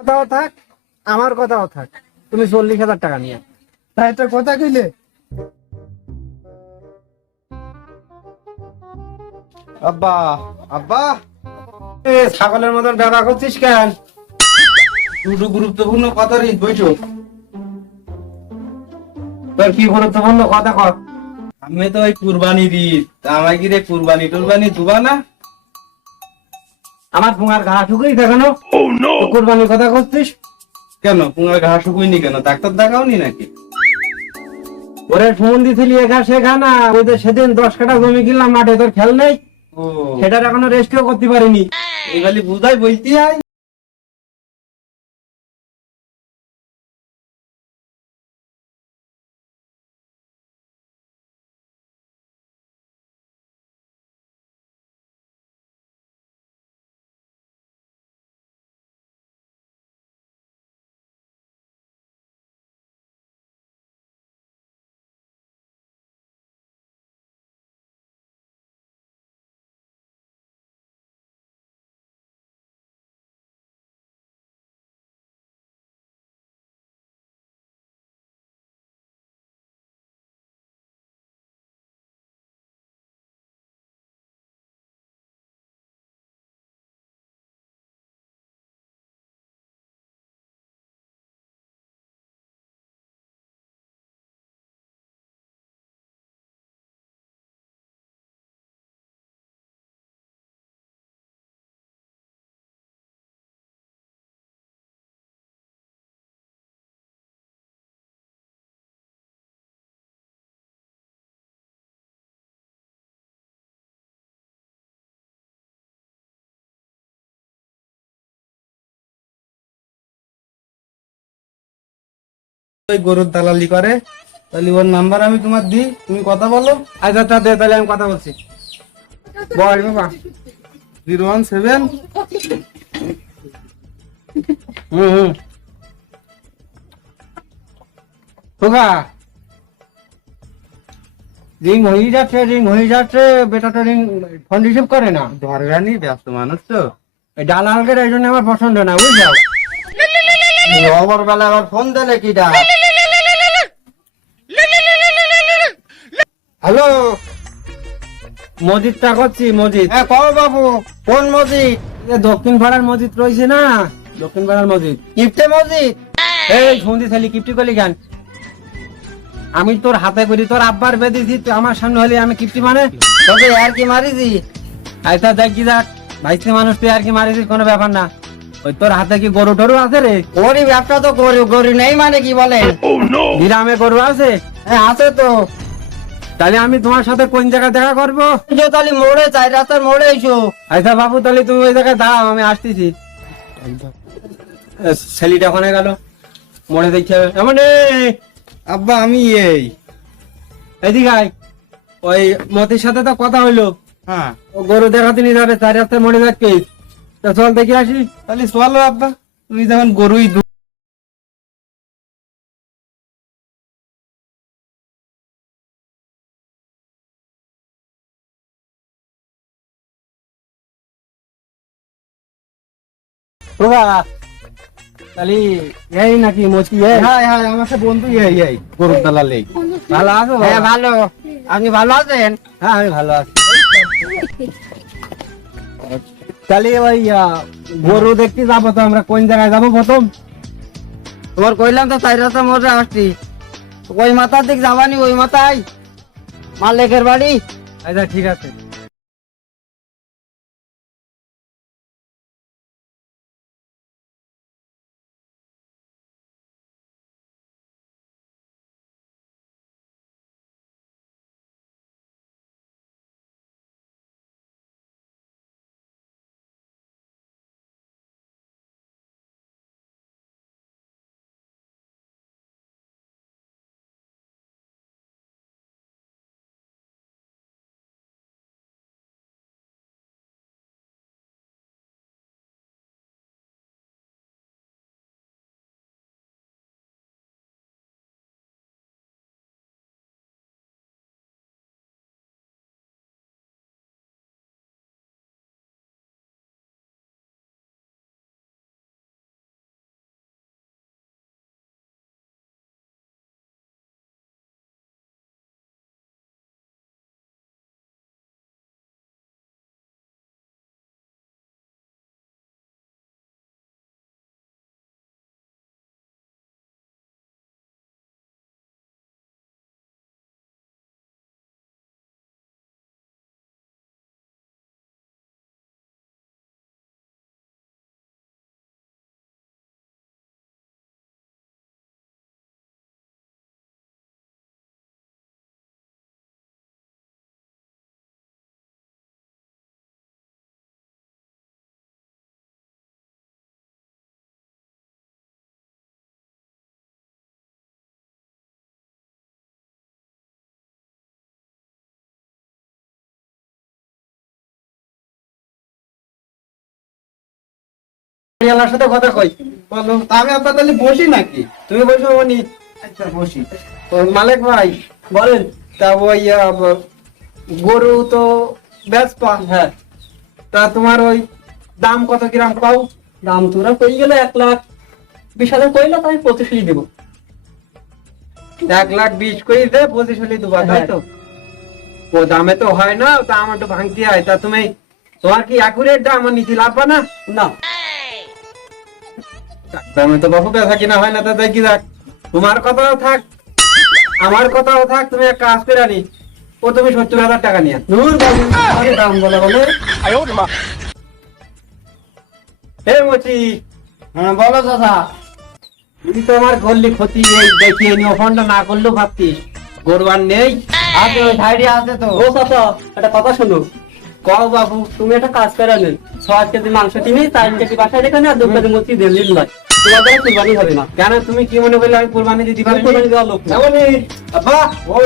কথাও থাক, আমার কথাও থাক, তুমি 40,000 টাকা নিয়ে। তাই তো কথা কইলে। আব্বা, আব্বা, এ ছাগলের মতন ব্যবহার করছিস কেন? দুটো গুরুত্বপূর্ণ কথা রে, বইছো। তোর কি গুরুত্বপূর্ণ কথা কর। আমি তো ওই কুরবানি দি, তা আমায় কি রে কুরবানি টুরবানি দুবা না? আমার পুঙার ঘা ঠুকুই দেখানো, তো কোরবানির কথা করছিস? কেন পুঙ্গার ঘাস শুকুইনি কেন? ডাক্তার দেখাওনি নাকি? ওরে ফোন দিছিলি এখা শেখা না, ওই যে সেদিন 10 কাঠা জমি কিনলাম মাঠে, তোর খেয়াল নেই? ও, সেটার এখনো রেস্টও করতে পারিনি। এই খালি বুঝাই বলতে হয়। ওই গরুর দালালি করে, তাহলে ওর নাম্বার আমি তোমার দিই, তুমি কথা বলো। আচ্ছা তা দে, তাহলে আমি কথা বলছি। বল বাবা। 017। হুম। খোকা, রিং হয়ে যাচ্ছে, বেটাটা রিং ফোন রিসিভ করে না। ধরগানি ব্যস্ত মানুষ তো। এই দালালকে এই জন্য আমার পছন্দ না, বুঝছো? খবর বেলা আবার ফোন দিলে কিটা? হ্যালো, মসজিদটা করছি, মসজিদ। হ্যাঁ কও বাবু, কোন মসজিদ? এই দক্ষিণ পাড়ার মসজিদ রয়েছে না, দক্ষিণ পাড়ার মসজিদ। কিপ্টে মসজিদ? এই সন্ধি থালি কিপ্টি করলি কেন? আমি তোর হাতে করি, তোর আব্বার বেদিছি, তুই আমার সামনে হলে আমি কিপ্টি মানে? তবে আর কি মারিছি? আচ্ছা দেখ কি দেখ, ভাইসে মানুষ, তুই আর কি মারিছিস, কোনো ব্যাপার না। ওই তোর হাতে কি গরু টরু আছে রে? গরিব ব্যবসা তো গরু গরু নেই মানে কি বলেন? গ্রামে গরু আছে? হ্যাঁ আছে তো। তাহলে আমি তোমার সাথে কোন জায়গায় দেখা করবো? যে তাহলে মোড়ে চাই, রাস্তার মোড়ে এসো। আচ্ছা বাবু, তাহলে তুমি ওই জায়গায় দাঁড়াও, আমি আসতেছি। ছেলেটা ওখানে গেল, মনে দেখতে হবে এমন। আব্বা আমি এই। এদিকে আয়। ওই মতির সাথে তো কথা হইলো, হ্যাঁ ও গরু দেখাতে নিয়ে যাবে, 4 রাস্তায় মনে যাচ্ছিস, তো চল দেখে আসি। তাহলে চলো আব্বা, তুমি যখন গরুই বাবা, তাহলে এই নাকি মতি? হ্যাঁ হ্যাঁ আমার সাথে বন্ধু এই গরুর দালাল এই। ভালো আছো? হ্যাঁ ভালো। আপনি ভালো আছেন? হ্যাঁ আমি ভালো আছি। তাহলে ওই গরু দেখতে যাবো, তো আমরা কোন জায়গায় যাবো প্রথম? তোমার কইলাম তো 4 রাস্তার মোড়ে আসছি, ওই মাথার দিক যাবানি, ওই মাথায় মালিকের বাড়ি। আচ্ছা ঠিক আছে। বাড়িওয়ালার সাথে কথা কই। বলো, তা আমি আপনার তাহলে বসি নাকি? তুমি বসো মনি। আচ্ছা বসি। ও, মালিক ভাই বলেন। তা ওই গরু তো বেচপা। হ্যাঁ, তা তোমার ওই দাম কত কিরাম পাও? দাম তোরা কই গেলে 1,20,000 কইলো, তাই 25 দিব। 1,20,000 করে দে, 25 দেবা, তাই তো? ও দামে তো হয় না, দাম একটু ভাঙতে হয়। তা তুমি তোমার কি অ্যাকুরেট দাম নিতে লাগবে না? না, দামে তো বাবু বেচা কিনা হয় না। তা দেখি যাক, তোমার কথাও থাক আমার কথাও থাক। তুমি এক কাজ করে নি, ও তুমি 70,000 টাকা নিয়ে। দূর বাবু, আরে দাম বলে বলে। হে মচি, হ্যাঁ বলো চাচা। তুই তো আমার করলি ক্ষতি। এই দেখিয়ে নি, ফোনটা না করলেও ভাবতিস গরু আর নেই। আছে, ওই সাইডে আছে তো। ও চাচা, একটা কথা শোনো। কও বাবু। তুমি একটা কাজ করে নেন, 6 কেজি মাংস কিনে 4 কেজি বাসায় রেখে আর 2 কেজি মুচি দিয়ে নিল নয়, তোমার দ্বারা কুরবানি হবে না। কেন তুমি কি মনে করলে আমি কোরবানি দিতে পারি? কুরবানি দেওয়ার লোক না। এমনই আব্বা ও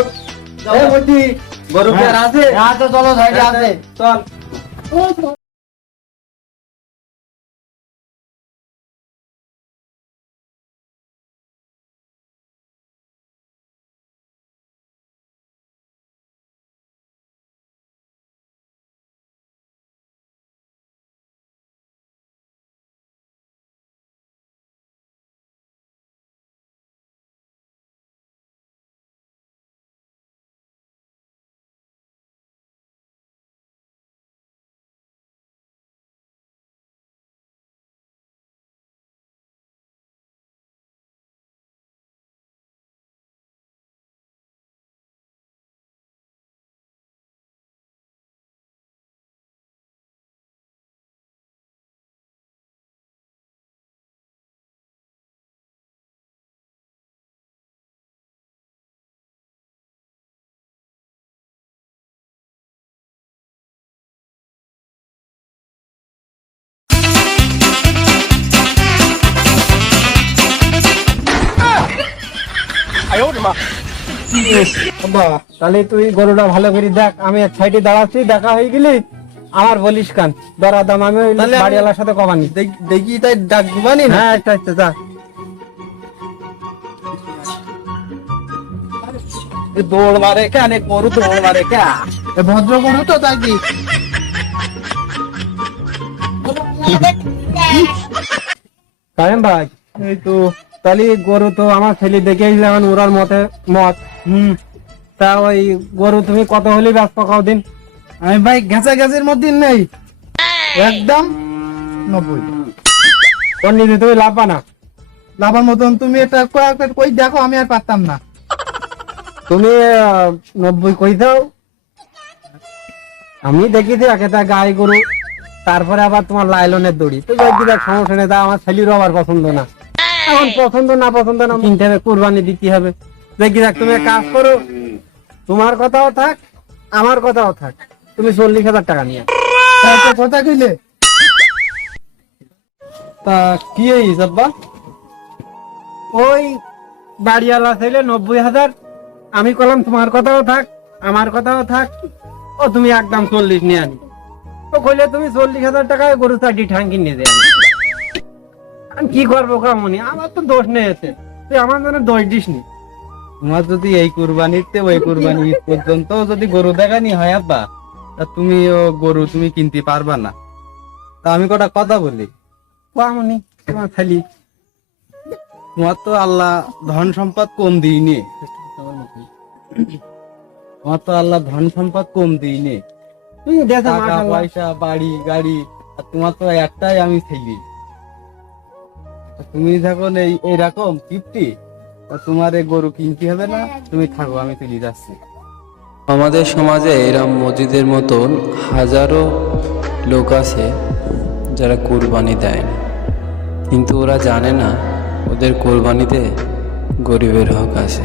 এই মচি, গরু কি আর আছে? আছে, চলো সাইডে আছে। চল। আব্বা, তাহলে তুই গরুটা ভালো করে দেখ। আমি এক সাইডে দাঁড়াচ্ছি, দেখা হয়ে গেলি আমার বলিস কান দরা দাম। আমি ওই তাহলে আমি- বাড়িওয়ালার সাথে কমানি। দেখি তাই ডাকবানি না? হ্যাঁ আচ্ছা আচ্ছা যা। দৌড় মারে কে? অনেক গরু দৌড় মারে কে? ভদ্র গরু তো, তাই কি? কায়েম ভাই, এই তো তাহলে গরু তো আমার ছেলে দেখে যেমন ওরার মতে মত। তা ওই গরু তুমি কত হলে ব্যস্ত কাও দিন? আমি ভাই গেঁচা গেছের মধ্যে নেই, একদম 90। তোর নিজে তুমি লাভ না। লাভার মতন তুমি এটা কই দেখো, আমি আর পারতাম না। তুমি 90 কই দাও। আমি দেখেছি একটা গাই গরু, তারপরে আবার তোমার লাইলনের দড়ি। তো দেখি দেখ, সমস্যা নেই। তা আমার ছেলেরও আবার পছন্দ না। এখন পছন্দ না কিনতে হবে, কুরবানি দিতে হবে। দেখি দেখ, তুমি এক কাজ করো, তোমার কথাও থাক আমার কথাও থাক, তুমি 40,000 টাকা নিয়ে। তাই তো কথা কইলে। তা কি হিসাব্বা? ওই বাড়িওয়ালা ছেলে 90,000, আমি কলাম তোমার কথাও থাক আমার কথাও থাক, ও তুমি একদম 40 নিয়ে আনি। তো কইলে তুমি 40,000 টাকায় গরু 4টি ঠাং কিনে দে। আমি কি করবো কামনি? আমার তো দোষ নেই এতে, তুই আমার জন্য দোষ দিস নি। তোমার যদি এই কুরবানিতে ওই কুরবানি ঈদ পর্যন্ত যদি গরু দেখানি হয় আব্বা, তা তুমি ও গরু তুমি কিনতে পারবা না। তা আমি কটা কথা বলি। কামনি তোমার খালি তোমার তো আল্লাহ ধন সম্পদ কম দিইনি, তোমার তো আল্লাহ ধন সম্পদ কম দিইনি। তুই দেখো টাকা মাশাআল্লাহ। পয়সা বাড়ি গাড়ি, আর তোমার তো একটাই আমি ছেলে। তা তুমি যখন এইরকম কিপ্টি, তা তোমার এই গরু কিনতে হবে না, তুমি থাকো, আমি চলে যাচ্ছি। আমাদের সমাজে এরম মসজিদের মতন হাজারো লোক আছে যারা কুরবানি দেয় না, কিন্তু ওরা জানে না ওদের কুরবানিতে গরিবের হক আছে।